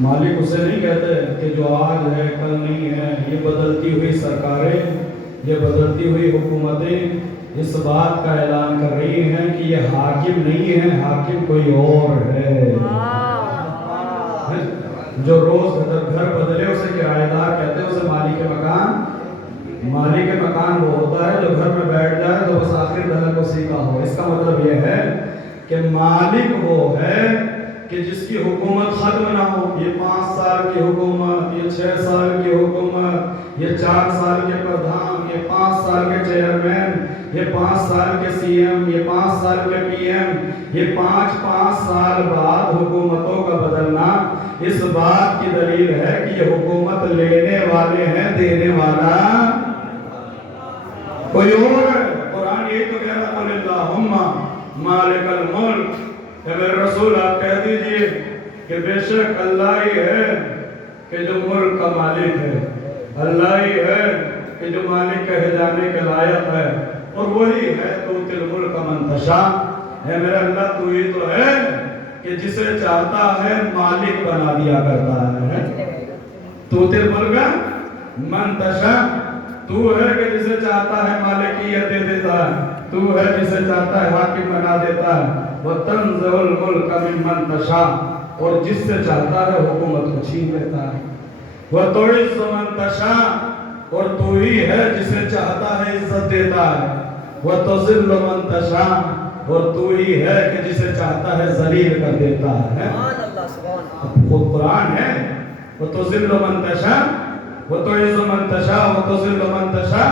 مالک اسے نہیں کہتے کہ جو آج ہے کل نہیں ہے. یہ بدلتی ہوئی سرکاریں، یہ بدلتی ہوئی حکومتیں اس بات کا اعلان کر رہی ہیں کہ یہ حاکم نہیں ہے، حاکم کوئی اور ہے. جو روز گھر بدلے اسے کرایہ دار کہتے ہیں، اسے مالک مکان. مالک مکان وہ ہوتا ہے جو گھر میں بیٹھ جائے تو بس آخر دلک اسی کا ہو. اس کا مطلب یہ ہے کہ مالک وہ ہے کہ جس کی حکومت ختم نہ ہو. یہ 5 سال کی حکومت، یہ 6 سال کی حکومت، یہ 4 سال کے پردھان، یہ 5 سال کے چیئرمین، یہ 5 سال کے سی ایم، یہ 5 سال کے پی ایم، یہ 5 سال بعد حکومتوں کا بدلنا اس بات کی دلیل ہے کہ یہ حکومت لینے والے ہیں، دینے والا کوئی اور ہے۔ قرآن یہی تو کہہ رہا ہے اللہم مالک الملک، اے میرے رسول آپ کہہ دیجئے کہ بے شک اللہ ہی ہے کہ جو ملک کا مالک ہے، اللہ ہی ہے کہ جو مالک کہے جانے کے لائق ہے، اور وہی ہے تؤتی الملک من تشاء، ہے میرا اللہ تو ہی تو ہے کہ جسے چاہتا ہے مالک بنا دیا کرتا ہے۔ تؤتی الملک من تشاء، تو ہے کہ جسے چاہتا ہے مالکیت دے دیتا ہے، تو ہے جسے چاہتا ہے حاکم بنا دیتا ہے، وَتَنزِعُ الْمُلْكَ مِمَّن تَشَاءُ، اور جس سے چاہتا ہے حکومت کو چھین لیتا ہے، وَتُعِزُّ مَن تَشَاءُ، اور تو ہی ہے جسے چاہتا ہے عزت دیتا ہے، وَتُذِلُّ مَن تَشَاءُ، اور تو ہی ہے کہ جسے چاہتا ہے ذلیل کر دیتا ہے۔ خود قرآن ہے وَتُذِلُّ مَن تَشَاءُ وَتُعِزُّ مَن تَشَاءُ وَتُذِلُّ مَن تَشَاءُ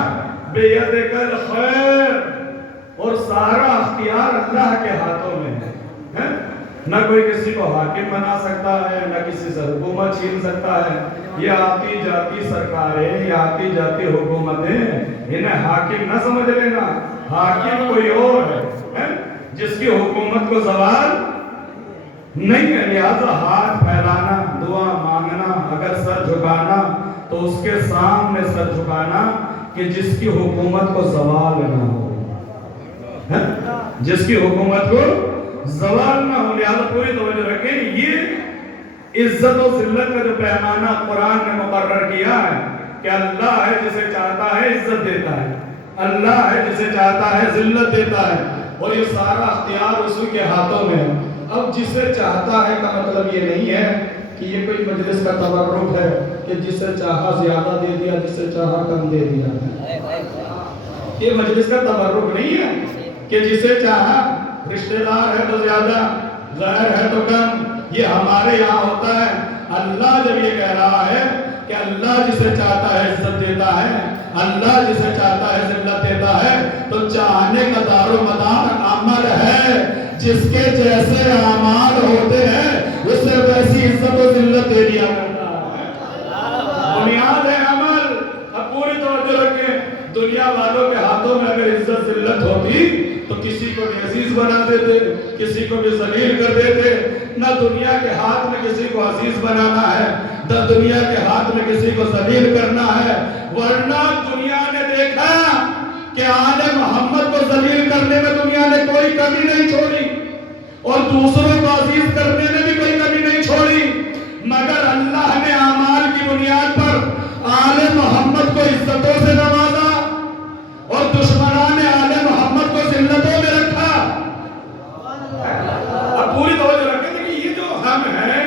بِيَدِكَ الْخَيْرُ، اور سارا اختیار اللہ کے ہاتھوں میں ہے۔ نہ کوئی کسی کو حاکم بنا سکتا ہے، نہ کسی سے حکومت چھین سکتا ہے۔ یہ آتی جاتی سرکاریں، یہ آتی جاتی حکومتیں، انہیں حاکم نہ سمجھ لینا، حاکم کوئی اور ہے جس کی حکومت کو زوال نہیں ہے۔ لہذا ہاتھ پھیلانا، دعا مانگنا، اگر سر جھکانا تو اس کے سامنے سر جھکانا کہ جس کی حکومت کو زوال نہ ہو، جس کی حکومت کو زوال نہ ہو۔ لہذا پوری توجہ رکھیں، یہ عزت و ذلت کا جو پیمانہ قرآن نے مقرر کیا ہے کہ اللہ ہے جسے چاہتا ہے عزت دیتا ہے، اللہ ہے جسے چاہتا ہے ذلت دیتا ہے، اور یہ سارا اختیار اسی کے ہاتھوں میں ہے۔ اب جسے چاہتا ہے کا مطلب یہ نہیں ہے کہ یہ کوئی مجلس کا تبرک ہے کہ جسے چاہا زیادہ دے دیا، جسے چاہا کم دے دیا۔ یہ مجلس کا تبرک نہیں ہے کہ جسے چاہا رشتہ دار ہے تو زیادہ، غیر ہے تو کم، یہ ہمارے یہاں ہوتا ہے۔ اللہ جب یہ کہہ رہا ہے کہ اللہ جسے چاہتا ہے عزت دیتا ہے، اللہ جسے چاہتا ہے ذلت دیتا ہے، تو چاہنے کا دار و مدار عمل ہے۔ جس کے جیسے اعمال ہوتے ہیں اسے ویسی عزت و ذلت دے دیا کرتا ہے۔ بنیاد ہے عمل۔ اب پوری توجہ رکھیں، دنیا والوں کے ہاتھوں میں اگر عزت ذلت ہوتی تو کسی کو بھی عزیز بنا دیتے، کسی کو بھی ذلیل کر دیتے۔ نہ دنیا کے ہاتھ میں کسی کو عزیز بنانا ہے، نہ دنیا کے ہاتھ میں کسی کو ذلیل کرنا ہے، ورنہ دنیا نے دیکھا کہ آل محمد کو ذلیل کرنے میں دنیا نے کوئی کمی نہیں چھوڑی، اور دوسروں کو عزیز کرنے میں بھی کوئی کمی نہیں چھوڑی، مگر اللہ نے اعمال کی بنیاد پر آل محمد کو عزتوں سے نوازا اور دشمنان آل محمد کو ذلتوں میں رکھا۔ اب پوری توجہ رکھیں کہ یہ جو ہم ہیں،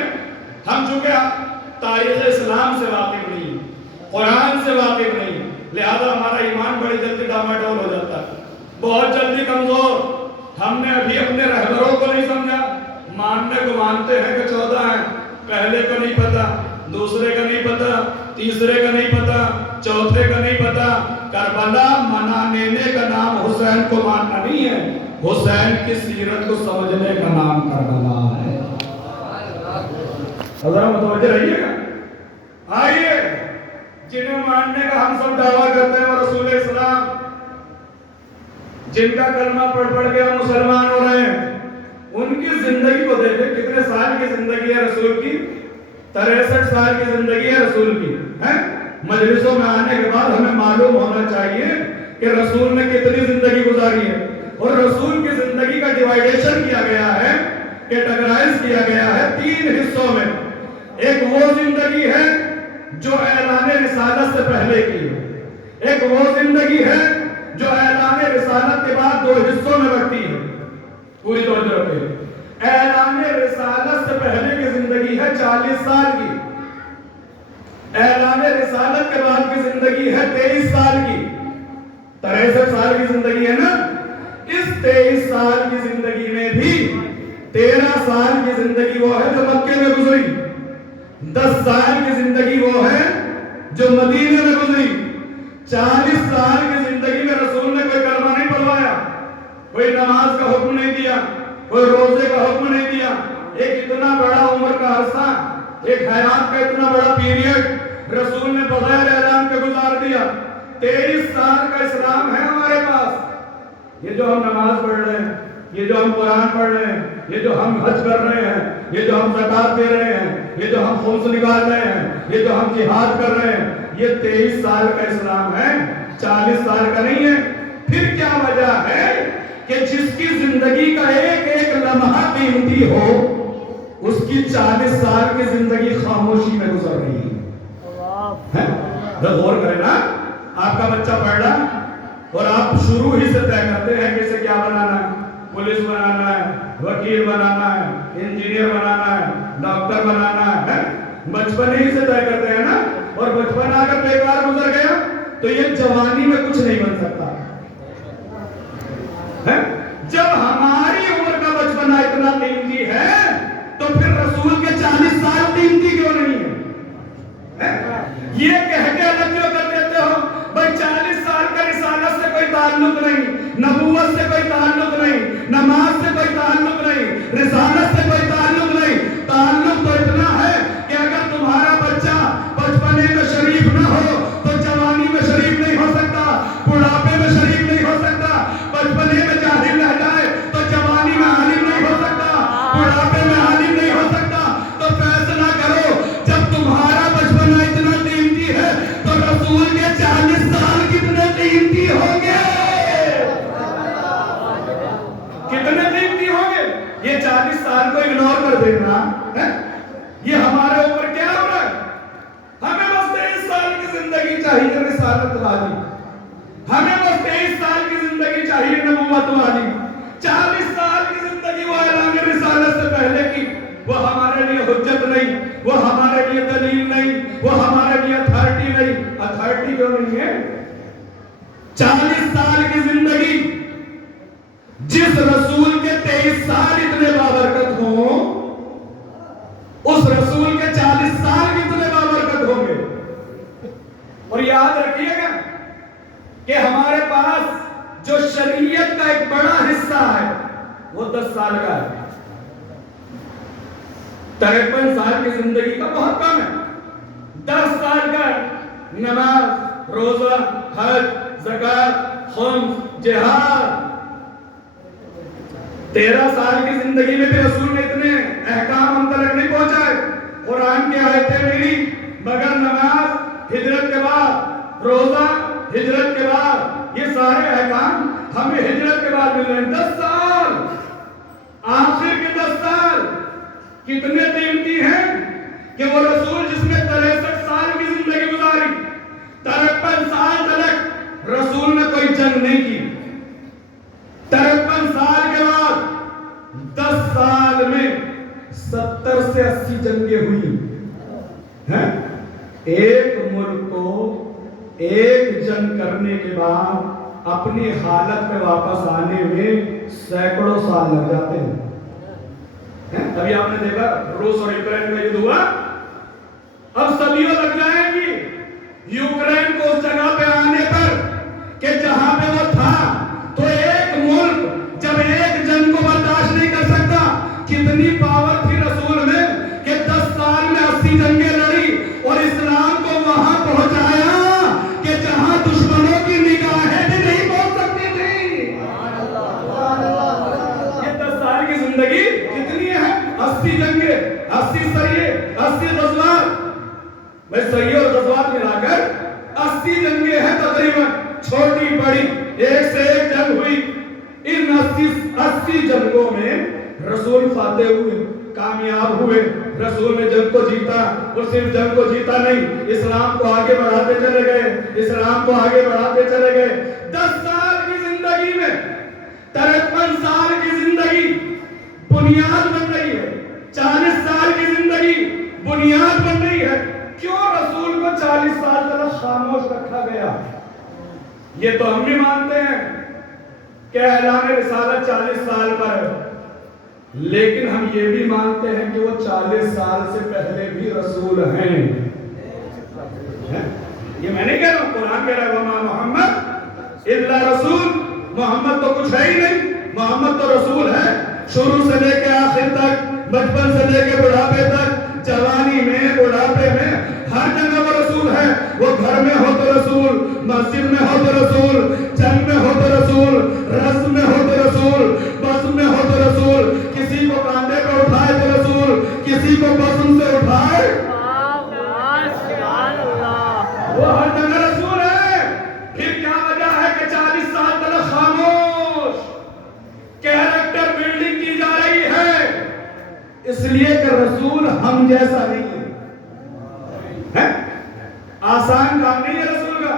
ہم چونکہ تاریخ اسلام سے واقف نہیں، قرآن سے واقف نہیں، لہذا ہمارا ایمان بڑی جلدی ڈاواڈول ہو جاتا ہے، بہت جلدی کمزور۔ ہم نے ابھی اپنے رہبروں کو نہیں سمجھا، ماننے کو مانتے ہیں کہ 14 ہیں، پہلے کا نہیں پتا، دوسرے کا نہیں پتا، تیسرے کا نہیں پتا، چوتھے کا نہیں پتا۔ کربلا منانے کا نام حسین کو ماننا نہیں ہے، حسین کی سیرت کو سمجھنے کا نام کربلا ہے۔ حضرت متوجہ رہیے گا۔ آئیے، جنہیں ماننے کا ہم سب دعویٰ کرتے ہیں وہ رسول اسلام، جن کا کلمہ پڑھ پڑھ کے ہم مسلمان ہو رہے ہیں، ان کی زندگی کو دیکھیں، کتنے سال کی زندگی ہے رسول کی؟ 63 سال کی زندگی ہے رسول کی۔ مجلسوں میں آنے کے بعد ہمیں معلوم ہونا چاہیے کہ رسول نے کتنی زندگی گزاری ہے، اور رسول کی زندگی کا ڈیوائیڈیشن کیا گیا ہے، کیٹاگرائز کیا گیا ہے 3 حصوں میں۔ ایک وہ زندگی ہے جو اعلان رسالت سے پہلے کی ہے، ایک وہ زندگی ہے جو اعلان رسالت کے بعد 2 حصوں میں بٹتی ہے۔ پوری توجہ رکھیں، اعلان رسالت سے پہلے کی زندگی ہے 40 سال کی، اعلان رسالت کے بعد کی زندگی ہے 23 سال کی۔ 63 سال کی زندگی ہے نا، اس 23 سال کی زندگی میں بھی 13 سال کی زندگی وہ ہے جو مکے میں گزری، 10 سال کی زندگی وہ ہے جو مدینے میں گزری، 40 سال کی زندگی میں رسول نے کوئی کلمہ نہیں پڑھوایا۔ کوئی نماز کا حکم نہیں دیا، کوئی روزے کا حکم نہیں دیا. ایک اتنا بڑا عمر کا عرصہ، ایک حیات کا اتنا بڑا پیریڈ رسول نے بغیر اعلان کے گزار دیا. 23 سال کا اسلام ہے ہمارے پاس. یہ جو ہم نماز پڑھ رہے ہیں، یہ جو ہم قرآن پڑھ رہے ہیں، یہ جو ہم حج کر رہے ہیں، یہ جو ہم زکوٰۃ دے رہے ہیں، یہ جو ہم خمس نکال رہے ہیں، یہ جو ہم جہاد کر رہے ہیں، یہ 23 سال کا اسلام ہے، 40 سال کا نہیں ہے. پھر کیا وجہ ہے کہ جس کی زندگی کا ایک ایک لمحہ قیمتی ہو، اس کی 40 سال کی زندگی خاموشی میں گزر رہی ہے. غور کریں نا، آپ کا بچہ پڑھ رہا اور آپ شروع ہی سے طے کرتے ہیں کہ اسے کیا بنانا ہے، پولیس بنانا ہے، وکیل بنانا ہے، انجینئر بنانا ہے، ڈاکٹر بنانا ہے. بچپن ہی سے طے کرتے ہیں نا. اور بچپن اگر بیکار گزر گیا تو یہ جوانی میں کچھ نہیں بن سکتا. جب ہماری عمر کا بچپنا اتنا قیمتی ہے تو پھر رسول کے 40 سال قیمتی کیوں نہیں ہے؟ یہ کہہ کے الگ کیوں کر دیتے ہو بھائی 40 سال کا رسالت سے کوئی تعلق نہیں، نبوت سے کوئی تعلق نہیں، نماز سے کوئی تعلق نہیں، رسالت سے کوئی تعلق نہیں. تعلق تو اتنا ہے کہ اگر تمہارا بچہ بچپنے میں شریف نہ ہو تو جوانی میں شریف نہیں ہو سکتا، بڑھاپے میں شریف نہیں ہو سکتا. بچپنے میں جاہل رہ جائے تو جوانی میں عالم نہیں ہو سکتا، بڑھاپے میں عالم نہیں ہو سکتا. تو فیصلہ کرو، جب تمہارا بچپنا اتنا قیمتی ہے تو رسول کے 40 سال کتنے قیمتی ہوں گے؟ کتنے قیمتی ہوں گے؟ یہ 40 سال کو اگنور کر دینا ہے. یہ ہمارے اوپر کیا ہو رہا ہے؟ ہمیں بس 23 سال کی زندگی چاہیے رسالت والی، ہمیں بس 23 سال کی زندگی چاہیے نبوت والی. 40 سال کی زندگی وہ اعلان رسالت سے پہلے کی، وہ ہمارے لیے حجت نہیں، وہ ہمارے لیے دلیل نہیں، وہ ہمارے لیے اتھارٹی نہیں. اتھارٹی کیوں نہیں ہے؟ 40 سال کی زندگی، جس رسول کے 23 سال اتنے بابرکت ہوں، اس رسول کے 40 سال کتنے بابرکت ہوں گے. اور یاد رکھیے گا کہ ہمارے پاس جو شریعت کا ایک بڑا حصہ ہے وہ 10 سال کا ہے. 53 سال کی زندگی کا بہت کم ہے. 10 سال کا نماز، روزہ، حج، زکوٰۃ، خمس، جہاد. 13 سال کی زندگی میں بھی رسول نے اتنے احکام ہم تک نہیں پہنچائے. قرآن کی آیتیں ملی مگر نماز ہجرت کے بعد، روزہ ہجرت کے بعد، یہ سارے احکام ہمیں ہجرت کے بعد مل رہے ہیں. 10 سال، آخر کے 10 سال کتنے قیمتی ہیں کہ وہ رسول جس نے 63 سال کی زندگی گزاری، 53 سال تک رسول نے کوئی جنگ نہیں کی. 53 سال کے بعد 10 سال میں 70 سے 80 جنگیں ہوئی ہیں. ایک ملک کو ایک جنگ کرنے کے بعد اپنی حالت میں واپس آنے میں سینکڑوں سال لگ جاتے ہیں. ابھی آپ نے دیکھا روس اور یوکرین کا یدھ ہوا، اب صدیوں لگ جائیں گی یوکرین کو اس جگہ پہ آنے پر کہ جہاں پہ وہ تھا. تو ایک ملک جب ایک جنگ کو برداشت نہیں کر سکتا، کتنی پاور تھی رسول میں کہ 10 سال میں 80 جنگیں لڑی اور اسلام کو وہاں پہنچایا کہ جہاں دشمنوں کی نگاہیں بھی نہیں پہنچ سکتی تھی. یہ 10 سال کی زندگی کتنی ہے؟ 80 جنگیں، 80 سریے، 80 غزوات. میں سریے اور غزوات ملا کر 80 جنگیں ہیں تقریباً، چھوٹی بڑی ایک سے ایک جنگ ہوئی. ان 80 جنگوں میں رسول فاتح ہوئے، کامیاب ہوئے. رسول نے جنگ کو جیتا اور صرف جنگ کو جیتا نہیں، اسلام کو آگے بڑھاتے چلے گئے، اسلام کو آگے بڑھاتے چلے گئے. 10 سال کی زندگی میں 53 سال کی زندگی بنیاد بن رہی ہے. 40 سال کی زندگی بنیاد بن رہی ہے. کیوں رسول کو 40 سال تک خاموش رکھا گیا؟ یہ تو ہم بھی مانتے ہیں کہ اعلان رسالت 40 سال پر ہے، لیکن ہم یہ بھی مانتے ہیں کہ وہ 40 سال سے پہلے بھی رسول ہیں. یہ میں نہیں کہہ رہا ہوں، قرآن کہہ رہا ہے وَمَا مُحَمَّدٌ إِلَّا رسول. محمد تو کچھ ہے ہی نہیں محمد تو رسول ہے، شروع سے لے کے آخر تک، بچپن سے لے کے بڑھاپے تک، جوانی میں، بڑھاپے میں، ہر جگہ وہ رسول ہے۔ وہ گھر میں ہو تو رسول، مسجد میں ہو تو رسول، جنگ میں ہو تو رسول، رزم میں ہو تو رسول، بزم میں ہو تو رسول، کسی کو کاندھے پہ اٹھائے تو رسول، کسی کو بزم سے اٹھائے وہ ہر جگہ رسول ہے۔ پھر کیا وجہ ہے کہ 40 سال تک خاموش کیریکٹر بلڈنگ کی جا رہی ہے؟ اس لیے کہ رسول ہم جیسا نہیں ہے، آسان کام نہیں ہے رسول کا۔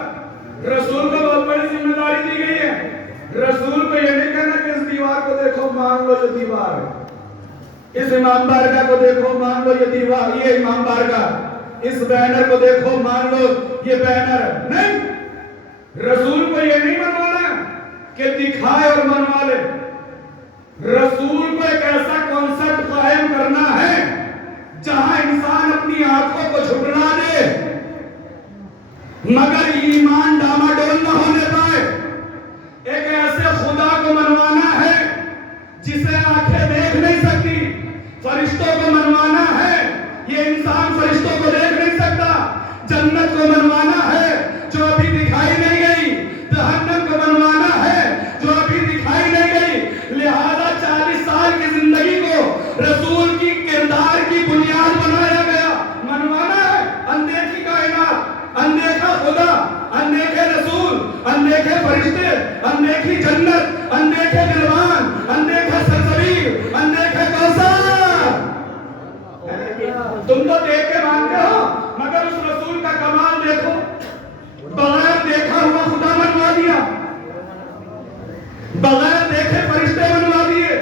رسول کو بہت بڑی ذمہ داری دی گئی ہے۔ رسول کو یہ نہیں کہنا کہ اس دیوار کو دیکھو مان لو یہ دیوار ہے، اس امام بارگاہ کو دیکھو مان لو یہ دیوار، یہ امام بارگاہ، اس بینر کو دیکھو مان لو یہ بینر۔ نہیں، رسول کو یہ نہیں منوانا کہ دکھائے اور منوا لے۔ رسول کو ایک ایسا کانسیپٹ قائم کرنا ہے جہاں انسان اپنی آنکھوں کو جھٹلا دے مگر ایمان ڈاماڈول نہ ہونے پائے۔ ایک ایسے خدا کو منوانا ہے جسے آنکھیں دیکھ نہیں سکتی، فرشتوں کو منوانا ہے، یہ انسان فرشتوں کو دیکھ نہیں سکتا۔ جنت کو منوانا ہے جو ابھی دکھائی نہیں گئی، جہنم کو منوانا ہے جو ابھی دکھائی نہیں گئی۔ لہذا 40 سال کی زندگی کو رسول کی کردار کی بنیاد بنایا گیا۔ منوانا ہے اندیکھی کائنات، اندیکھا خدا، اندیکھے رسول، اندیکھے فرشتے، اندیکھی جنت، اندیکھے دلوان، اندیکھا سلسبیل، اندیکھے کوثر۔ تم تو دیکھ کے مانتے ہو مگر اس رسول کا کمال دیکھو، بغیر دیکھا ہوا خدا منوا دیا، بغیر دیکھے فرشتے منوا دیے،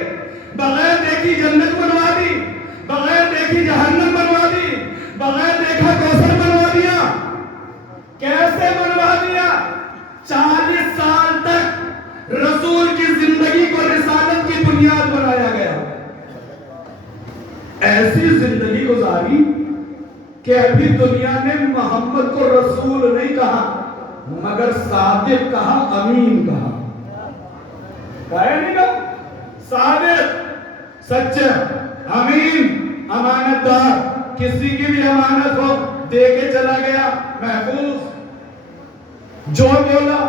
بغیر دیکھی جنت منوا دی، بغیر دیکھی جہنم منوا دی، بغیر دیکھا کوثر منوا دیا۔ کیسے منوا دیا؟ 40 سال تک رسول کی زندگی کو رسالت کی بنیاد بنایا گیا۔ ایسی زندگی گزاری کہ ابھی دنیا نے محمد کو رسول نہیں کہا مگر صادق کہا، امین کہا۔ کہا نہیں کہا؟ صادق، سچا، امین، امانت دار، کسی کی بھی امانت ہو دے کے چلا گیا، محفوظ، جو بولا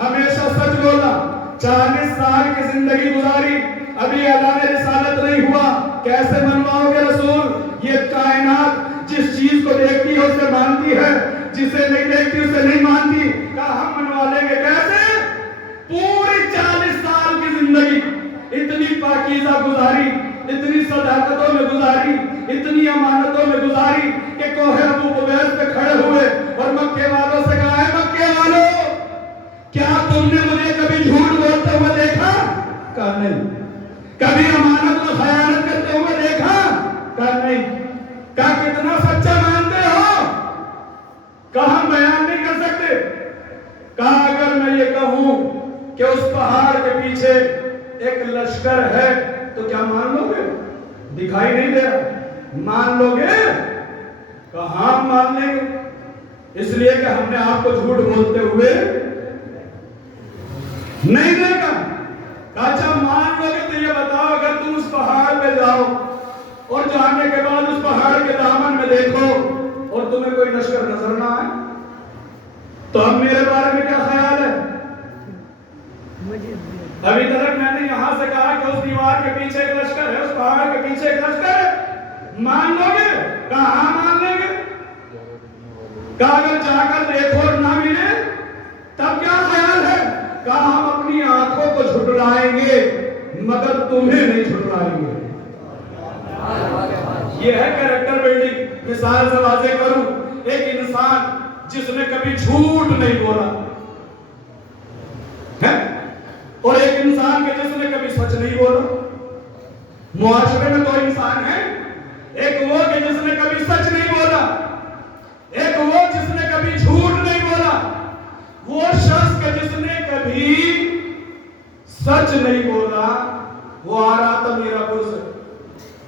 ہمیشہ سچ بولا۔ 40 سال کی زندگی گزاری، ابھی اعلان رسالت نہیں ہوا، کیسے منواؤ گے رسول؟ یہ کائنات جس چیز کو دیکھتی ہے اسے مانتی ہے، جسے نہیں دیکھتی اسے نہیں مانتی۔ کہا ہم منوا لیں گے، کیسے؟ پوری 40 سال کی زندگی اتنی پاکیزہ گزاری، اتنی صداقتوں میں گزاری، اتنی امانتوں میں گزاری کہ کوہ ابو قبیس پہ کھڑے ہوئے اور مکے والوں سے کہا ہے مکے والوں کیا تم نے مجھے کبھی جھوٹ بولتے ہوئے دیکھا؟ کہا نہیں۔ کبھی امانت میں خیانت کرتے ہوئے دیکھا؟ کہا نہیں۔ کہا کتنا سچا مانتے ہو؟ کہا ہم بیان نہیں کر سکتے۔ کہا اگر میں یہ کہوں کہ اس پہاڑ کے پیچھے ایک لشکر ہے تو کیا مان لو گے؟ دکھائی نہیں دے رہا، مان لو گے؟ کہا ہاں مان لیں گے، اس لیے کہ ہم نے آپ کو جھوٹ بولتے ہوئے نہیں دیکھا۔ اچھا مان لو گے تو یہ بتاؤ اگر تم اس پہاڑ پہ جاؤ اور جانے کے بعد اس پہاڑ کے دامن میں دیکھو اور تمہیں کوئی لشکر نظر نہ آئے تو اب میرے بارے میں کیا خیال ہے؟ ابھی تک میں نے یہاں سے کہا کہ اس دیوار کے پیچھے ایک لشکر ہے، اس پہاڑ کے پیچھے ایک لشکر ہے، مان لو گے؟ کہا ہاں مان لیں گے۔ کہا اگر جا کر دیکھو اور نہ ملے تب کیا خیال ہے؟ کہا ہم اپنی آنکھوں کو جھٹلائیں گے مگر تمہیں نہیں جھٹلائیں گے۔ یہ ہے کریکٹر بلڈنگ۔ مثال سے واضح کروں، ایک انسان جس نے کبھی جھوٹ نہیں بولا ہے اور ایک انسان کے جس نے کبھی سچ نہیں بولا۔ معاشرے میں دو انسان ہیں، ایک وہ کہ جس نے کبھی سچ نہیں بولا، ایک وہ جس نے کبھی جھوٹ نہیں بولا۔ وہ شخص کہ جس نے کبھی سچ نہیں بولا وہ آ رہا تھا میرا پور سے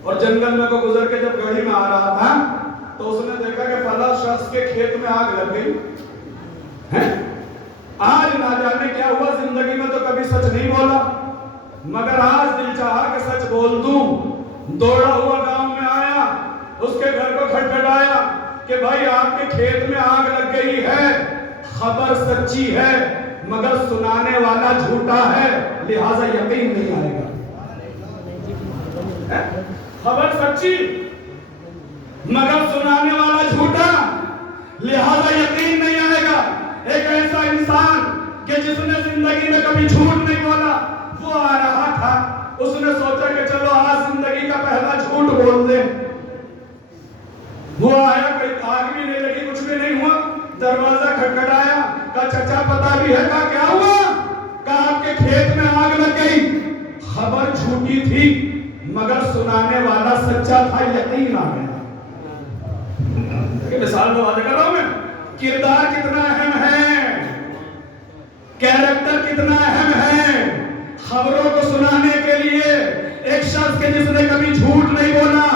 اور جنگل میں کو گزر کے جب گاڑی میں آ رہا تھا تو اس نے دیکھا کہ فلاں شخص کے کھیت میں آگ لگ گئی ہے۔ آج نہ جانے کیا ہوا، زندگی میں تو کبھی سچ نہیں بولا مگر آج دل چاہا کہ سچ بول دوں. دوڑا ہوا گاؤں میں آیا, اس کے گھر کو کھٹکھٹایا کہ بھائی آپ کے کھیت میں آگ لگ گئی ہے, خبر سچی ہے مگر سنانے والا جھوٹا ہے, لہٰذا یقین نہیں آئے گا. خبر سچی مگر سنانے والا جھوٹا, لہٰذا یقین نہیں آئے گا. ایک ایسا انسان کہ جس نے زندگی میں کبھی جھوٹ نہیں بولا, وہ آ رہا تھا, اس نے سوچا کہ چلو آج زندگی کا پہلا جھوٹ بول دیں. وہ آیا, کوئی آگ بھی نہیں لگی, کچھ بھی نہیں ہوا, دروازہ کھٹکھٹایا, کہا چچا پتا بھی ہے, کہا کیا ہوا, کہا آپ کے کھیت میں آگ لگ گئی. خبر جھوٹی تھی مگر سنانے والا سچا تھا, یقین آ گیا. مثال کو واضح کر رہا ہوں میں, کردار کتنا اہم ہے, کیریکٹر کتنا اہم ہے. خبروں کو سنانے کے لیے ایک شخص کے جس نے کبھی جھوٹ نہیں بولا,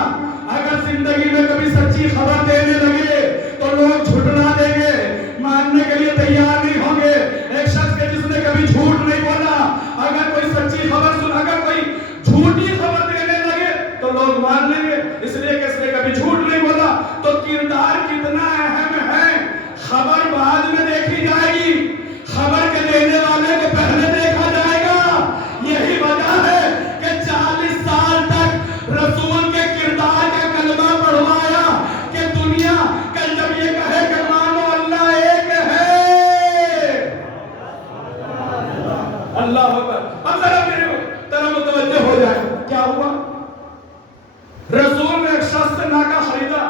اگر زندگی میں کبھی سچی خبر دینے لگے تو لوگ جھٹلا دیں گے, ماننے کے لیے تیار نہیں ہوں گے. ایک شخص کے جس نے کبھی جھوٹ نہیں بولا, اگر کوئی سچی خبر سن, اگر کوئی جھوٹی خبر دینے لگے تو لوگ مان لیں گے, اس لیے کہ اس نے کبھی جھوٹ نہیں بولا. تو کردار کتنا اہم ہے. خبر بعد میں دیکھی جائے گی, خبر کے دینے والے کو پہلے دیکھا جائے گا. یہی وجہ ہے کہ 40 سال تک رسول کے کردار کا کلمہ پڑھوایا کہ دنیا کل جب یہ کہے کہ مانو اللہ ایک ہے. اللہ اکبر. اب ذرا میرے طرف متوجہ ہو جائے, کیا ہوا؟ رسول نے ایک شخص سے ناکہ خریدا,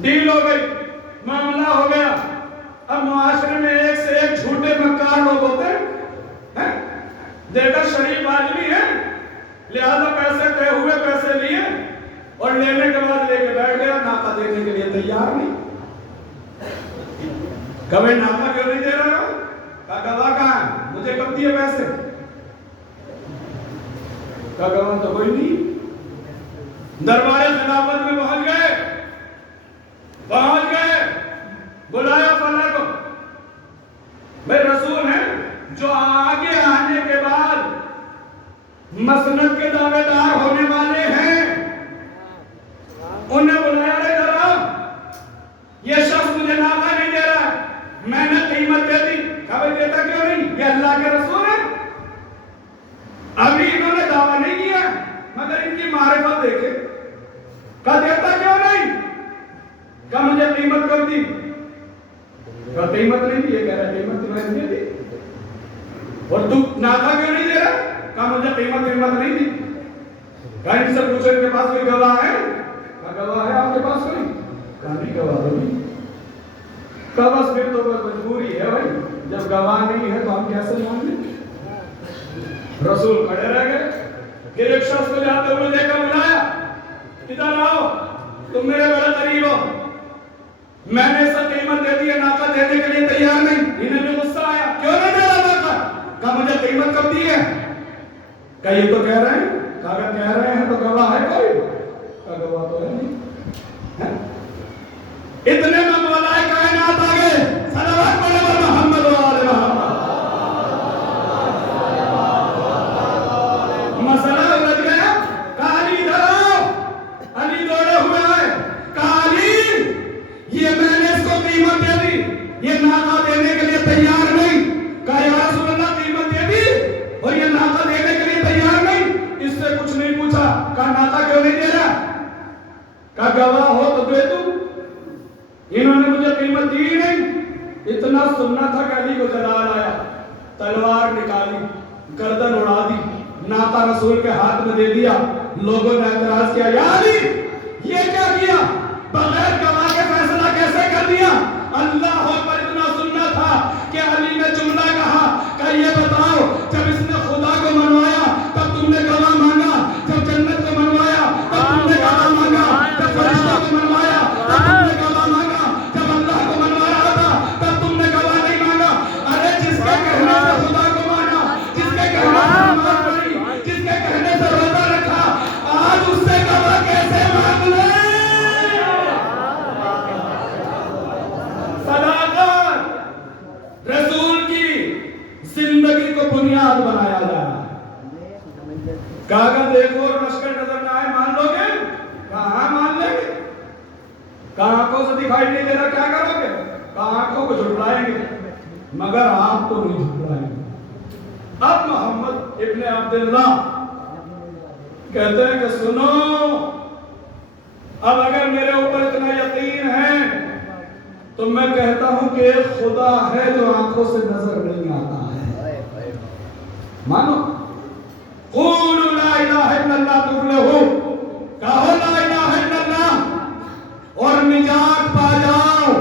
ڈیل ہو گئی, معاملہ ہو گیا. اب معاشرے میں ایک سے ایک جھوٹے مکار لوگ ہوتے ہیں, دیکھا شریف آدمی ہے, لہذا پیسے دے ہوئے پیسے لیے اور لینے کے بعد لے کے بیٹھ گیا, ناکہ دینے کے لیے تیار نہیں. کبھی ناکہ کیوں نہیں دے رہا ہو, کہا گواہ کہاں ہے, مجھے کب دیے پیسے, کہا گواہ تو کوئی نہیں. دربار خلافت میں پہنچ گئے, بلایا فلاں کو, بھائی رسول ہیں جو آگے آنے کے بعد مسند کے دعوے دار ہونے والے ہیں, انہیں بلایا, رہے ذرا یہ شخص مجھے ناکہ نہیں دے رہا ہے, میں نے قیمت دے دی. کہا بھائی دیتا کیوں نہیں, یہ اللہ کے رسول ہیں, ابھی انہوں نے دعویٰ نہیں کیا مگر ان کی معرفت دیکھے. کہا دیتا کیوں نہیں, کہا مجھے قیمت کر دی. کہا قیمت نہیں دی, یہ کہہ رہا ہے قیمت میں نے دی, اور تو ناکہ کیوں نہیں دے رہا, کہا مجھے قیمت نہیں دی. کہا ان سے پوچھو ان کے پاس کوئی گواہ ہے, کہا گواہ ہے آپ کے پاس کوئی, کہا نہیں گواہ تو نہیں. کہا بس پھر تو مجبوری ہے بھائی, جب گواہ نہیں ہے تو ہم کیسے مان لیں. رسول کھڑے رہ گئے, پھر ایک شخص کو جاتے ہوئے دیکھا, بلایا, ادھر آؤ, تم میرے بڑے قریب ہو, میں نے اسے قیمت دے دی ہے, ناکہ دینے کے لیے تیار نہیں. انہیں بھی غصہ آیا, کیوں نہیں دے رہا ناکہ, کہا مجھے قیمت کب دی ہے, کہا یہ تو کہہ رہے ہیں, کہا اگر کہہ رہے ہیں تو گواہ ہے کوئی, کہا گواہ تو ہے نہیں. اتنے میں مولا کائنات آ گئے, صلوات پڑھے پر محمد و آل محمد. مسئلہ الجھ گیا, کہا علی ادھر آؤ. علی دوڑے ہوئے آئے, کہا علی یہ میں نے اس کو قیمت دے دی, یہ ناکہ دینے کے لیے تیار نہیں. کہا یا رسول اللہ قیمت دے دی اور یہ ناکہ دینے کے لیے تیار نہیں, اس سے کچھ نہیں پوچھا. کہا ناکہ کیوں نہیں دے رہا, کہا گواہ ہو تو دے دوں, انہوں نے مجھے قیمت دی نہیں. اتنا سننا تھا کہ علی کو جلال آیا, تلوار نکالی, گردن اڑا دی, ناکہ رسول کے ہاتھ میں دے دیا. لوگوں نے اعتراض کیا, یا علی یہ کیا کیا, بغیر گواہ کے فیصلہ کیسے کر دیا. اللہ اکبر. اتنا سننا تھا کہ علی نے جملہ کہا, کہ یہ بتاؤ جب اس نے خدا کو منوایا تب تم نے گواہ مانگا, جب جنت کو منوایا تب تم نے گواہ مانگا, جب فرشتوں کو منوایا تب تم نے گواہ مانگا, جب اللہ کو منوا رہا تھا تب تم نے گواہ نہیں مانگا. ارے جس کے کہنے سے خدا کو مانا, جس کے کہنے سے نماز پڑھی, جس کے کہنے سے روزہ رکھا, آج اس سے گواہ کیسے مانگ لے. صداقت کہا اگر دیکھو اور لشکر نظر نہ آئے مان لو گے؟ کہا ہاں مان لیں گے۔ کہا آنکھوں سے دکھائی نہیں دے رہا کیا کرو گے؟ کہا آنکھوں کو جھٹلائیں گے مگر آپ کو نہیں جھٹلائیں گے۔ اب محمد ابن عبداللہ کہتے ہیں کہ سنو، اب اگر میرے اوپر اتنا یقین ہے تو میں کہتا ہوں کہ ایک خدا ہے جو آنکھوں سے نظر نہیں آتا ہے، مانو۔ قولوا لا الہ الا اللہ تفلحوا، کہو لا الہ الا اللہ اور نجات پا جاؤ۔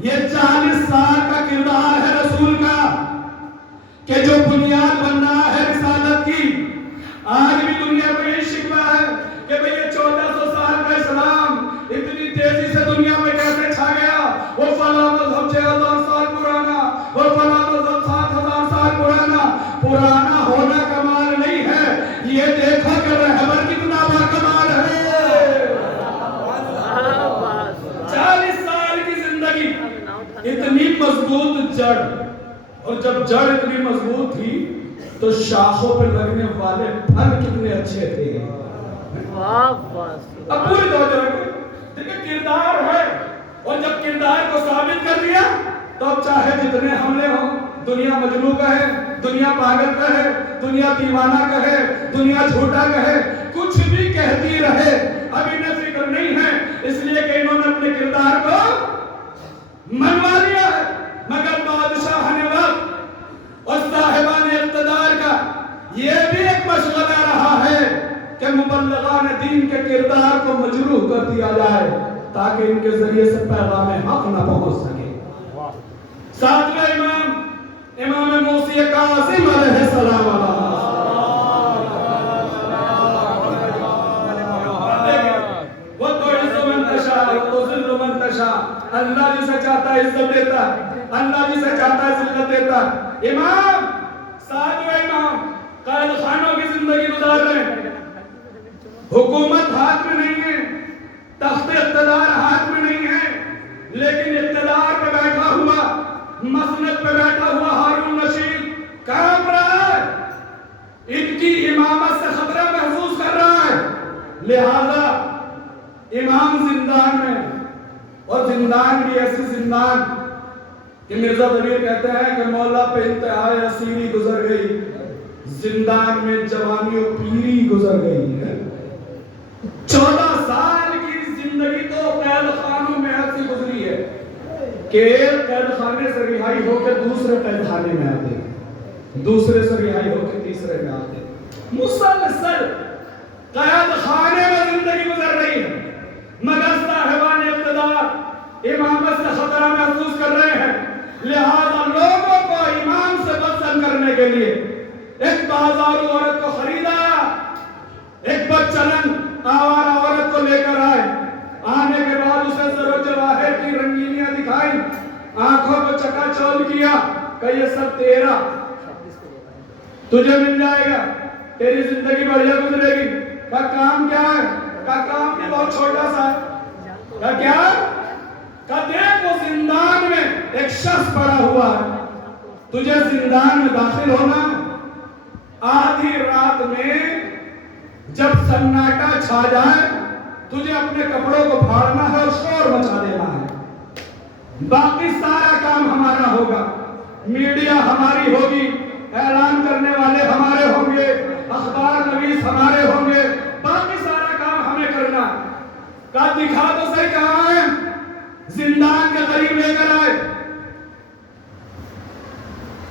یہ 40 سال کا کردار ہے رسول کا کہ جو بنیاد بن رہا ہے رسالت کی۔ آج بھی دنیا کو یہ شکوہ ہے کہ بھئی یہ 1400 سال کا اسلام اتنی تیزی سے دنیا میں کیسے چھا گیا؟ وہ فلاں مذہب 6000 سال پرانا، وہ فلاں مذہب 7000 سال پرانا۔ پرانا ہونا کمال نہیں ہے، یہ دیکھو کہ رہبر کتنا باکمال ہے۔ 40 سال کی زندگی، اتنی مضبوط جڑ، اور جب جڑ اتنی مضبوط تھی تو شاخوں پہ لگنے والے پھل کتنے اچھے تھے۔ اب پوری توجہ رکھیں، دیکھیں کردار ہے، اور جب کردار کو ثابت کر دیا تو اب چاہے جتنے حملے ہوں، دنیا مجنوں کہے، دنیا پاگل کہے، دنیا دیوانہ کہے، دنیا جھوٹا کہے، کچھ بھی کہتی رہے، اب انہیں فکر نہیں ہے، اس لیے کہ انہوں نے اپنے کردار کو منوا لیا ہے۔ مگر بادشاہ نے وقت اور صاحبان اقتدار کا یہ بھی ایک مشغلہ رہا ہے کہ مبلغان دین کے کردار کو مجروح کر دیا جائے تاکہ ان کے ذریعے سے پیغام حق نہ پہنچ سکے۔ ساتویں امام، امام موسی کاظم علیہ السلام وہ تو عز من تشاء و ذل من تشاء، اللہ جسے چاہتا ہے عزت دیتا ہے، اللہ جسے چاہتا ہے ذلت دیتا ہے۔ امام، ساتویں امام قید خانوں کی زندگی گزار رہے ہیں، حکومت ہاتھ میں نہیں ہے، تخت اقتدار ہاتھ میں نہیں ہے، لیکن اقتدار پہ بیٹھا ہوا، مسند پہ بیٹھا ہوا ہارون رشید کام رہا ہے، ان کی امامت سے خطرہ محسوس کر رہا ہے، لہذا امام زندان میں، اور زندان بھی ایسی زندان کہ مرزا ضمیر کہتے ہیں کہ مولا پہ انتہائی اسیری گزر گئی، زندان میں جوانی و پیری گزر گئی ہے۔ 14 سال کی زندگی تو قید خانوں میں ایسی گزری ہے کہ ایک قید خانے سے رہائی ہو کے دوسرے قید خانے میں آتے، دوسرے سے رہائی ہو کے تیسرے میں آتے، مسلسل قید خانے میں زندگی گزر رہی ہے، مگر صاحبان اقتدار امامت سے خطرہ محسوس کر رہے ہیں، لہذا لوگوں کو امام سے بدسن کرنے کے لیے ایک بازارو عورت کو خریدا، ایک بدچلن آوارہ عورت کو لے کر آئے، آنے کے بعد اسے زر و جواہر کی رنگینیاں دکھائی، آنکھوں کو چکا چول کیا کہ یہ سب تیرا، تجھے مل جائے گا، تیری زندگی بڑھیا گزرے گی۔ کا کام کیا ہے؟ کا کام بھی بہت چھوٹا سا ہے۔ کا کیا؟ کا دیکھ وہ زندان میں ایک شخص پڑا ہوا ہے، تجھے زندان میں داخل ہونا، آدھی رات میں جب سناٹا چھا جائے تجھے اپنے کپڑوں کو پھاڑنا ہے اور شور مچا دینا ہے، باقی سارا کام ہمارا ہوگا، میڈیا ہماری ہوگی، اعلان کرنے والے ہمارے ہوں گے، اخبار نویس ہمارے ہوں گے، باقی سارا کام ہمیں کرنا۔ کا دکھا تو صحیح کہاں ہے؟ زندان کے قریب لے کر آئے،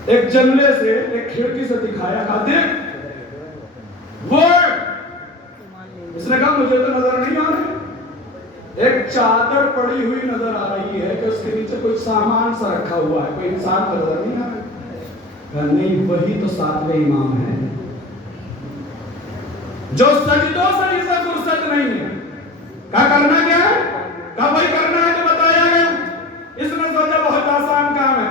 ایک جنگلے سے ایک کھڑکی سے دکھایا، کہا دیکھ وہ، اس نے کہا مجھے تو نظر نہیں آ رہی، ایک چادر پڑی ہوئی نظر آ رہی ہے کہ اس کے نیچے کوئی سامان سا رکھا ہوا ہے، کوئی انسان نظر نہیں آ رہا ہے۔ کہا نہیں، وہی تو ساتویں امام ہے جو سجدوں سے اسے فرصت نہیں ہے۔ کہا کرنا کیا ہے؟ کہا وہی کرنا ہے جو بتایا گیا۔ اس نے سوچا بہت آسان کام ہے،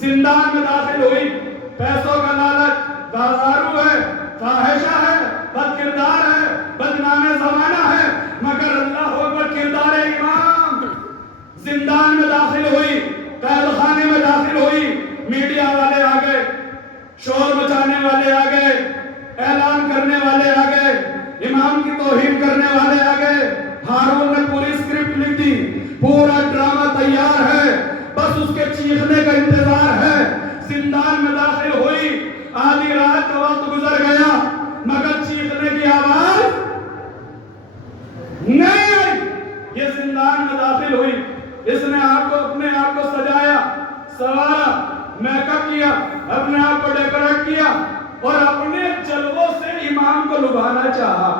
زندان میں داخل ہوئی، پیسوں کا لالچ، بازارو ہے، فاحشہ ہے، بد کردار ہے، بدنام زمانہ ہے، مگر اللہ اکبر کردار امام، زندان میں داخل ہوئی، قید خانے میں داخل ہوئی، میڈیا والے آ گئے، شور مچانے والے آ گئے، اعلان کرنے والے والے آ گئے, امام کی توہین کرنے والے آ گئے. ہارون نے پوری اسکرپٹ لکھ دی, پورا ڈرامہ تیار ہے, بس اس کے چیخنے کا انتظار ہے. زندان میں داخل ہوئی, آدھی رات کا وقت گزر گیا, مگر چیخنے کی آواز نہیں آئی. یہ زندان میں داخل ہوئی, اس نے اپنے آپ کو سجایا, سوارا, میک اپ کیا, اپنے آپ کو ڈیکوریٹ کیا اور اپنے جلووں سے امام کو لبھانا چاہا.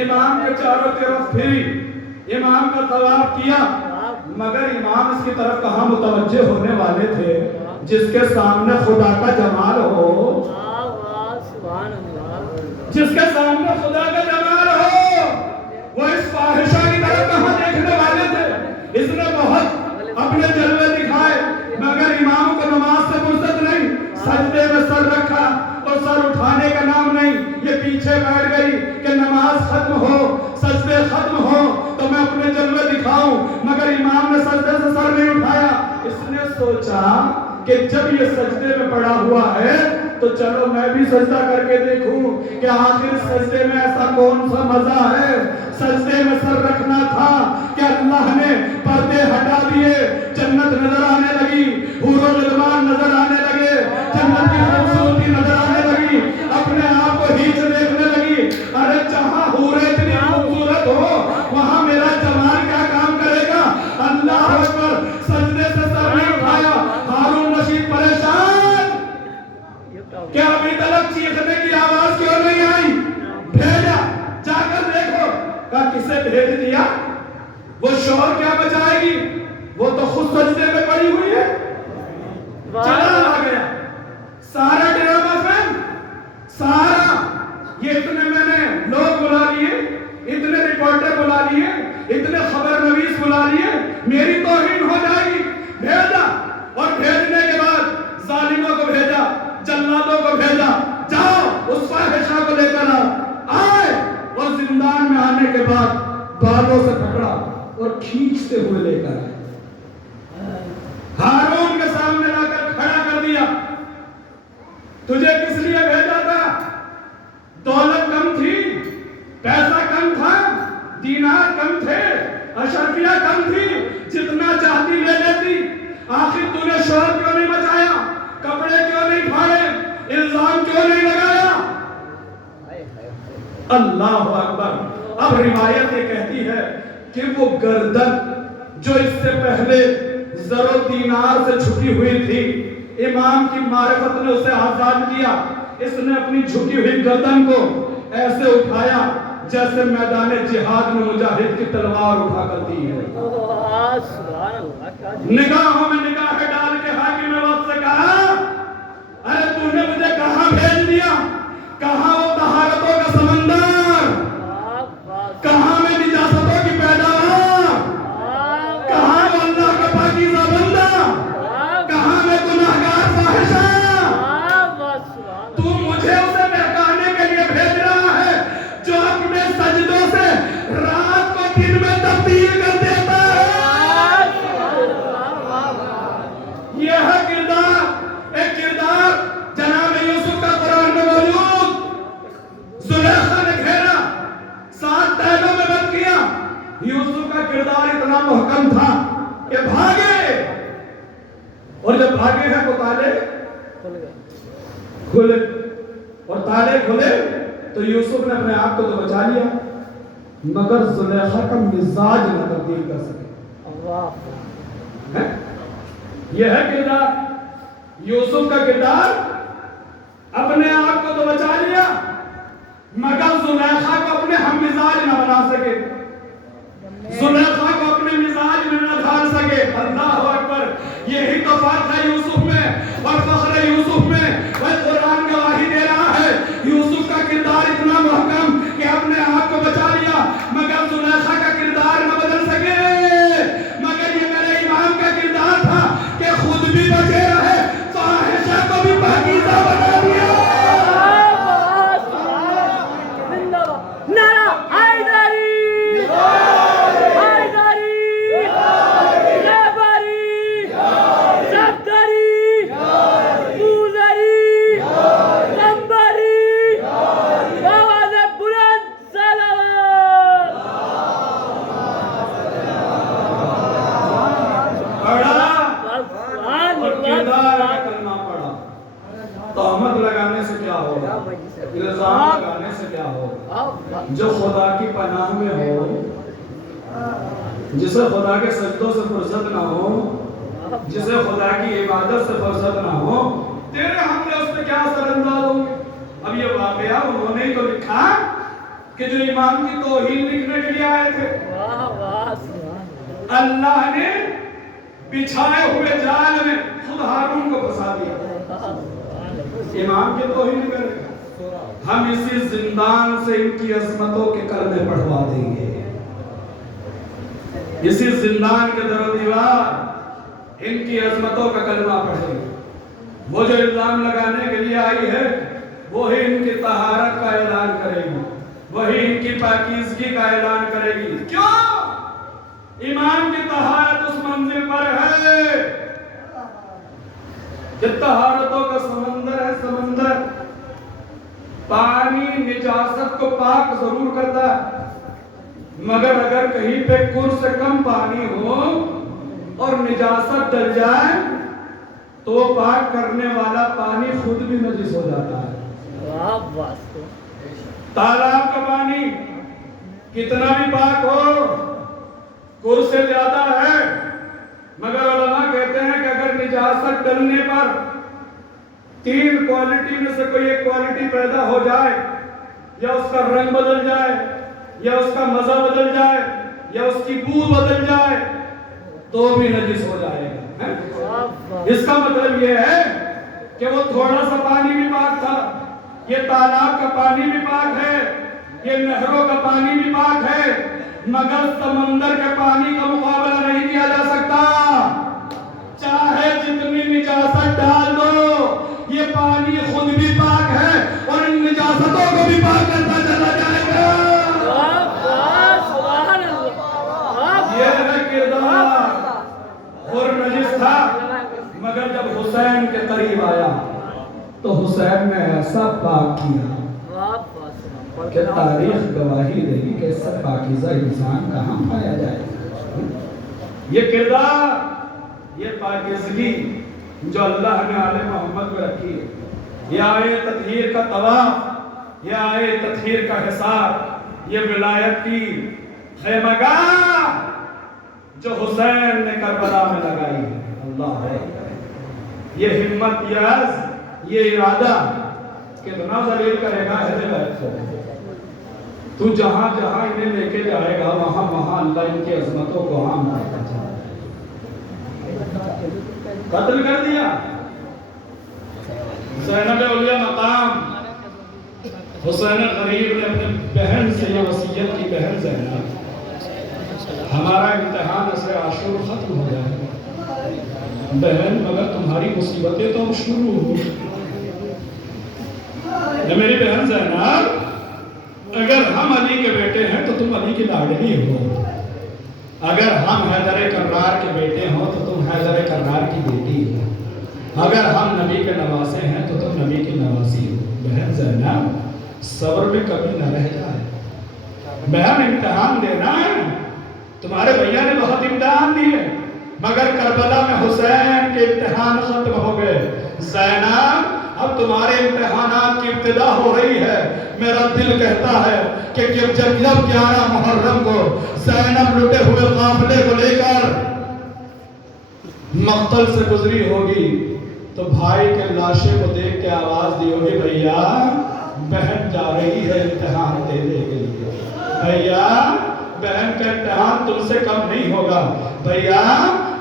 امام کے چاروں طرف پھری, امام کا طواف کیا, مگر امام اس کی طرف کہاں متوجہ ہونے والے تھے جس کے سامنے خدا کا جمال ہو, جس کے سامنے خدا کا جمال ہو. وہ اس فاحشہ کی طرف کہاں دیکھنے والے تھے. اس نے بہت اپنے جلوے دکھائے, مگر امام کو نماز سے فرصت نہیں. سجدے میں سر رکھا اور سر اٹھانے کا نام نہیں. یہ پیچھے بیٹھ گئی کہ نماز ختم ہو, سجدے ختم ہو تو میں اپنے جلوے دکھاؤں, مگر امام نے سجدے سے سر نہیں اٹھایا. اس نے سوچا کہ جب یہ سجدے میں پڑا ہوا ہے تو چلو میں بھی سجدہ کر کے دیکھوں کہ آخر سجدے میں ایسا کون سا مزہ ہے. سجدے میں سر رکھنا تھا کہ اللہ نے پردے ہٹا دیے, جنت نظر آنے لگی, حور و غلمان نظر آنے لگے, جنت کی خوبصورتی نظر آنے لگی, اپنے آپ کو ہیچ دیکھنے لگی. ارے جہاں حوریں اتنی خوبصورت ہو وہاں میرا جمال کیا کام کرے گا. اللہ اکبر, سجدے سے سر نہیں اٹھایا. ہارون رشید پریشان, کیا ابھی تک چیخنے کی آواز کیوں نہیں آئی. بھیجا, جا کر دیکھو. کہا کسے بھیج دیا, وہ شور کیا بچائے گی, وہ تو خود سجدے میں پڑی ہوئی ہے. چلا آ گیا سارا ڈرامہ فلم, سارا. یہ اتنے میں نے لوگ بلا لیے, اتنے رپورٹر بلا لیے, اتنے خبر نویس بلا لیے, میری توہین ہو جائے گی. بھیجا, اور بھیجنے کے بعد ظالموں کو بھیجا, جلادوں کو بھیجا, جاؤ اس فاحشہ کو لے کر آئے. اور زندان میں آنے کے بعد بالوں سے پکڑا اور کھینچتے ہوئے لے کر آئے. ہارون کے سامنے لا کر کھڑا کر دیا. تجھے کس لیے بھیجا تھا؟ دولت کم تھی, پیسہ کم تھا, دینار کم تھے, اشرفیہ کم تھی, جتنا چاہتی لے لیتی. آخر تو نے شور کیوں نہیں مچایا, کپڑے کیوں نہیں پھاڑے, الزام کیوں نہیں لگایا. اللہ اکبر. اب روایت یہ کہتی ہے کہ وہ گردن جو اس سے پہلے زر و دینار سے جھکی ہوئی تھی, امام کی معرفت نے اسے آزاد کیا. اس نے اپنی جھکی ہوئی گردن کو ایسے اٹھایا جیسے میدان جہاد میں مجاہد کی تلوار اٹھا کرتی ہے. نگاہوں میں نگاہ ڈال کے حاکم وقت سے کہا, ارے تو نے مجھے کہاں بھیج دیا, کہاں وہ طہارتوں کا سمندر, کہاں میں نجاستوں کی پیداوار, کہاں وہ اللہ کا پاکیزہ بندہ, کہاں میں گناہگار فاحشہ. تو مجھے اسے بہکانے کے لیے بھیج رہا ہے جو اپنے سجدوں سے رات کو دن میں تبدیل کر دیتا ہے. یہ ہے کردار, ایک کردار جناب یوسف کا قرآن میں موجود. زلیخا نے گھیرا, 7 دہلوں میں بند کیا. یوسف کا کردار اتنا محکم تھا کہ بھاگے, اور جب بھاگے ہیں تو تالے کھلے, اور تالے کھلے تو یوسف نے اپنے آپ کو تو بچا لیا, مگر زلیخا کا مزاج نہ تبدیل کر سکے. یہ ہے کردار. یوسف کا کردار, اپنے آپ کو تو بچا لیا مگر زلیخا کو اپنے ہم مزاج نہ بنا سکے, زلیخا کو اپنے مزاج میں نہ ڈھال سکے. اللہ اکبر. یہی تو فرق ہے یوسف میں اور فخر یوسف میں. وہ قرآن گواہی دے رہا ہے, یوسف کا کردار اتنا محکم کہ اپنے آپ کو بچا لیا مگر زلیخا کا کردار نہ بدل سکے. مگر یہ میرے امام کا کردار تھا کہ خود بھی بچے رہے, فاحشہ کو بھی پاکیزہ بنا دیا. الزام لگانے سے کیا ہوگا؟ جو خدا کی پناہ میں ہو، جسے خدا کے سجدوں سے فرصت نہ ہو، جسے خدا کی عبادت سے فرصت نہ ہو، تیرے حملے اس پہ کیا اثر انداز ہوں گے؟ اب یہ واقعہ انہوں نے ہی تو لکھا کہ جو امام کی توہین لکھنے کے لیے آئے تھے، اللہ نے بچھائے ہوئے جال میں خود ہارون کو پھنسا دیا امام کی توہین کرے۔ ہم اسی زندان سے ان کی عظمتوں کے کلمے پڑھوا دیں گے، اسی زندان کے در و دیوار ان کی عظمتوں کا کلمہ پڑھیں گے۔ وہ جو الزام لگانے کے لیے آئی ہے وہی ان کی طہارت کا اعلان کرے گی، وہی ان کی پاکیزگی کا اعلان کرے گی۔ کیوں؟ ایمان کی طہارت اس منزل پر ہے کہ طہارتوں کا سمندر ہے، سمندر پانی نجاست کو پاک ضرور کرتا ہے، مگر اگر کہیں پہ کر سے کم پانی ہو اور نجاست ڈل جائے تو پاک کرنے والا پانی خود بھی نجس ہو جاتا ہے۔ تالاب کا پانی کتنا بھی پاک ہو، کر سے زیادہ ہے، مگر علماء کہتے ہیں کہ اگر نجاست ڈلنے پر 3 کوالٹی میں سے کوئی ایک کوالٹی پیدا ہو جائے، یا اس کا رنگ بدل جائے، یا اس کا مزہ بدل جائے، یا اس کی بو بدل جائے تو بھی نجس ہو جائے گا۔ اس کا مطلب یہ ہے کہ وہ تھوڑا سا پانی بھی پاک تھا، یہ تالاب کا پانی بھی پاک ہے، یہ نہروں کا پانی بھی پاک ہے، مگر سمندر کے پانی کا مقابلہ نہیں کیا جا سکتا۔ چاہے جتنی نجاست ڈال دو، یہ پانی خود بھی پاک ہے اور ان نجاستوں کو بھی پاک کرتا چلا جائے گا۔ یہ ہے کردار۔ اور نجس تھا، مگر جب حسین کے قریب آیا تو حسین نے ایسا پاک کیا کہ تاریخ گواہی دے گی کہ اس سے پاکیزہ انسان کہاں پایا جائے گا۔ یہ کردار، یہ پاکیزگی جو اللہ نے آل محمد میں رکھی ہے، یہ آئے تطہیر کا طواف، یہ آئے تطہیر کا حساب، یہ ولایت کی خیمگاہ جو حسین نے کربلا میں لگائی ہے۔ اللہ ہے یہ ہمت، یہ عزم، یہ ارادہ کتنا ذلیل کرے گا اہل بیت کو۔ تو جہاں جہاں انہیں لے کے جائے گا وہاں وہاں اللہ ان کی عظمتوں کو عام کرتا جائے۔ قتل کر دیا زینب اولیاء مقام حسین غریب نے اپنے بہن سے یہ وصیت کی، بہن زینب ہمارا امتحان اسے عاشور ختم ہو جائے بہن، مگر تمہاری مصیبتیں تو شروع ہو۔ میری بہن زینب، اگر ہم علی کے بیٹے ہیں تو تم علی کی لاڈلی ہو، اگر ہم حیدر کرار کے بیٹے ہوں تو تم حیدر کرار کی بیٹی ہو، اگر ہم نبی کے نواسے ہیں تو تم نبی کی نواسی ہو۔ بہن زینب صبر میں کبھی نہ رہ جائے، بہن امتحان دینا ہے، تمہارے بھیا نے بہت امتحان دیے مگر کربلا میں حسین کے امتحان ختم ہو گئے۔ زینب اب تمہارے امتحانات کی ابتدا ہو رہی ہے۔ میرا دل کہتا ہے کہ جب 11 محرم کو زینب لٹے ہوئے قافلے کو لے کر مقتل سے گزری ہوگی تو بھائی کے لاشے کو دیکھ کے آواز دی ہوگی، بھیا بہن جا رہی ہے امتحان دینے کے لیے، بھیا بہن کا امتحان تم سے کم نہیں ہوگا، بھیا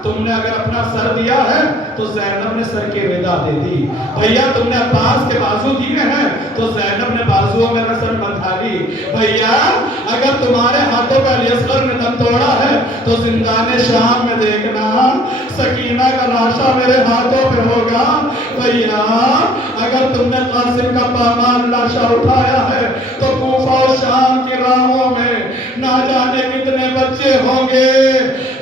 تم نے اگر اپنا سر دیا ہے تو زینب نے سر کی رضا دے دی، بھیا تم نے عباس کے بازو دیے ہیں تو زینب نے بازوؤں میں رسن بندھا دی، بھیا اگر تمہارے ہاتھوں پہ علی اصغر نے دم توڑا ہے تو زندان شام میں دیکھنا سکینہ کا لاشا میرے ہاتھوں پہ ہوگا، بھیا اگر تم نے قاسم کا پامال لاشا اٹھایا ہے تو کوفہ و شام کی راہوں میں نہ جانے کتنے بچے ہوں گے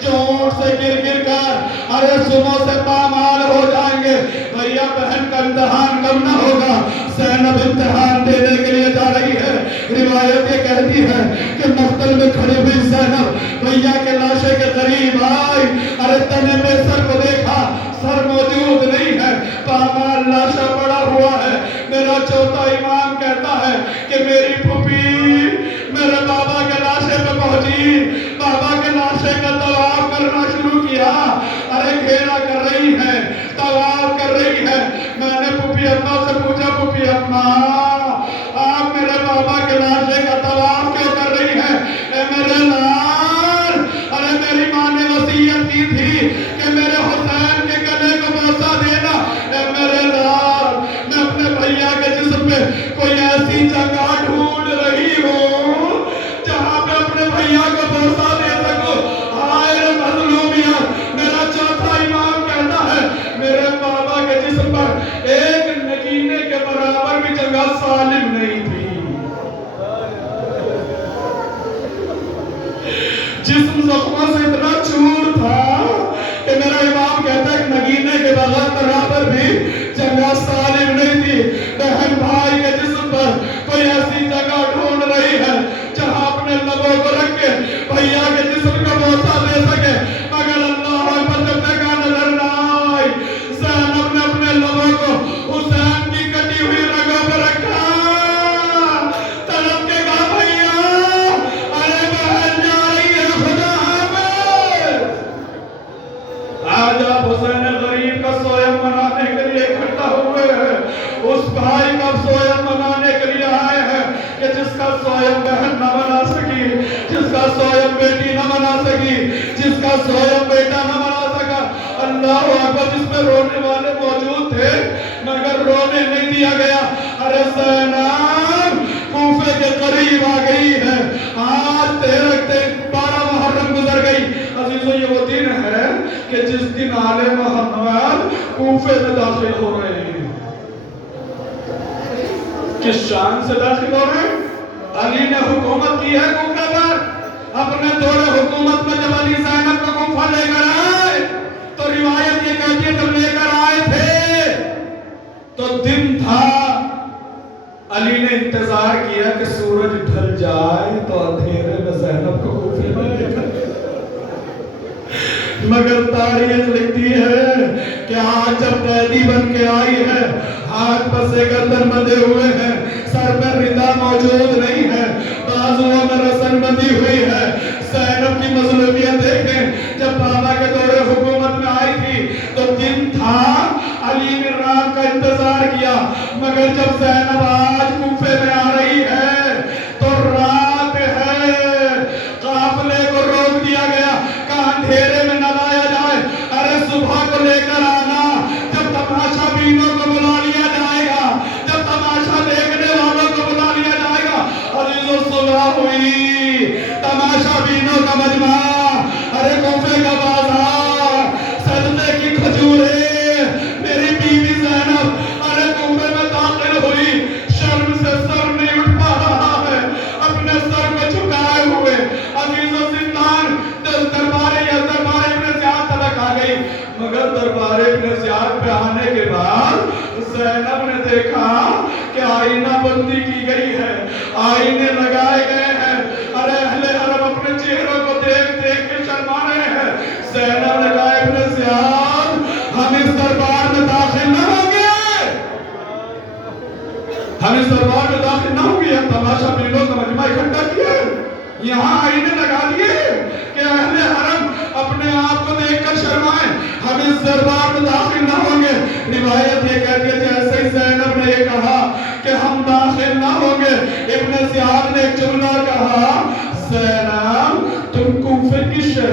جو اونٹ سے گر گر کر ارے سموں سے پامال ہو جائیں گے۔ بھیا بہن کا امتحان کم نہ ہوگا، زینب امتحان دینے کے لیے جا رہی ہے۔ روایت یہ کہتی ہے کہ مقتل میں کھڑی ہوئی زینب بھیا کے لاشے کے قریب آئی، ارے تنے میں سر کو دیکھا، سر موجود نہیں ہے، پامال لاشا پڑا ہوا ہے، میرا چوتھا امام کہتا ہے کہ میری پھوپھی میرے بابا کے لاشے پہ پہنچی، بابا کے لاشے کا طواف کرنا شروع کیا، ارے گھیرا کر رہی ہے، طواف کر رہی ہے۔ میں نے پھوپھی اماں سے پوچھا، پھوپھی اماں آپ میرے بابا کے لاشے کا طواف کیوں کر رہی ہیں؟ اے میرے لال، ارے میری ماں نے وصیت کی تھی کہ میرے حسین کے گلے کو بوسہ دینا۔ اے میرے لال، میں اپنے بھیا کے جسم پہ کوئی ایسی جگہ ڈھونڈ رہی ہوں جہاں پہ اپنے بھیا کو بوسہ دے سکوں۔ ہائے مظلومیت۔ میرا چوتھا امام کہتا ہے میرے بابا کے جسم پر ایک نگینے کے برابر بھی جگہ سالم نہیں تھی۔ جسم زخموں سے اتنا چور تھا کہ میرا امام کہتا ہے کہ نگینے کے برابر بھی جگہ سالم نہیں تھی۔ بہن بھائی کے جسم پر کوئی ایسی جگہ ڈھونڈ رہی ہے جہاں اپنے لبوں کو رکھ کے بھیا کے جسم کا بوسہ دے سکے، مگر اللہ اکبر جب دیکھا نظر نہ آئی۔ زینب نے اپنے لبوں کو حسین کی کٹی ہوئی رگوں پر رکھا، تڑپ کے کہا بھیا ارے بہن جا رہی ہے خدا حافظ۔ آج آپ حسین غریب کا سویم منانے کے لیے اکٹھا ہوئے ہیں، اس بھائی کا سویم منانے کے لیے آئے ہیں کہ جس کا سویم بہن نہ منا سکی، جس کا سویم بیٹی نہ منا سکی، جس کا سویم بیٹا نہ منا سکا۔ اللہ اکبر، جس میں رونے والے موجود تھے مگر رونے نہیں دیا گیا۔ ارے زینب کوفے کے قریب آ گئی ہے، آج 12 محرم گزر گئی۔ عزیزو یہ وہ دن ہے کہ جس دن آل محمد کوفے میں داخل ہو رہے ہیں۔ کس شان سے داخل ہو رہے ہیں؟ علی نے حکومت کی ہے کوفے پر۔ اپنے دور حکومت میں جب علی زینب کا کوفہ لے کر آئے تو روایت یہ کہتی ہے جب لے کر آئے تھے تو دن تھا، علی نے انتظار کیا کہ سورج ڈھل جائے تو اندھیرے میں زینب کو کوفے میں لے کر، مگر تاریخ لکھتی ہے کہ آج جب قیدی بن کے آئی ہے، ہاتھ پر سے گردن بندھے ہوئے ہیں، سر پر ردا موجود نہیں ہے، بازوؤں میں رسن بندھی ہوئی ہے۔ زینب کی مظلومیت دیکھیں، جب بابا کے دور حکومت میں آئی تھی تو دن تھا، علی نے رات کا انتظار کیا، مگر جب زینب آج کوفے میں آ رہی ہے تو رات ہے، قافلے کو روک دیا گیا، کہاں اندھیرے میں نہ لایا جائے، ارے صبح کو لے کر آنا، جب تماشا بینوں کو بلا لیا جائے گا، جب تماشا دیکھنے والوں کو بلا لیا جائے گا۔ عزیزو صبح ہوئی، تماشا بینوں کا مجمع، ارے کوفے کا بازار، سجدے کی کھجوریں، میری بیوی زینب ارے کوفے میں داخل ہوئی، شرم سے سر نہیں اٹھ پا رہا ہے، اپنے سر کو جھکائے ہوئے۔ عزیزو زندان دربار ابن زیاد تلک آ گئی، مگر دربار ابن زیاد پہ آنے کے بعد زینب نے دیکھا کہ آئینہ بندی کی گئی ہے، آئینے لگائے گئے ہیں، ارے اہل حرم اپنے چہروں کو دیکھ دیکھ کے شرما رہے ہیں۔ زینب نے کہا ابن زیاد ہم اس دربار میں داخل نہ ہوں گے، ہم اس دربار میں داخل نہ ہوں گے، ہم تماشا بینوں کا مجمع اکٹھا کیا، یہاں آئینے لگا دیے کہ اہل حرم اپنے آپ کو دیکھ کر شرمائیں، ہم اس دربار میں داخل نہ ہوں گے۔ روایت یہ کہتی ہے جیسے ہی زینب نے یہ کہا کہ ہم داخل نہ ہوں گے، ابن زیاد نے ایک جملہ کہا، زینب تم کوفے کی شہر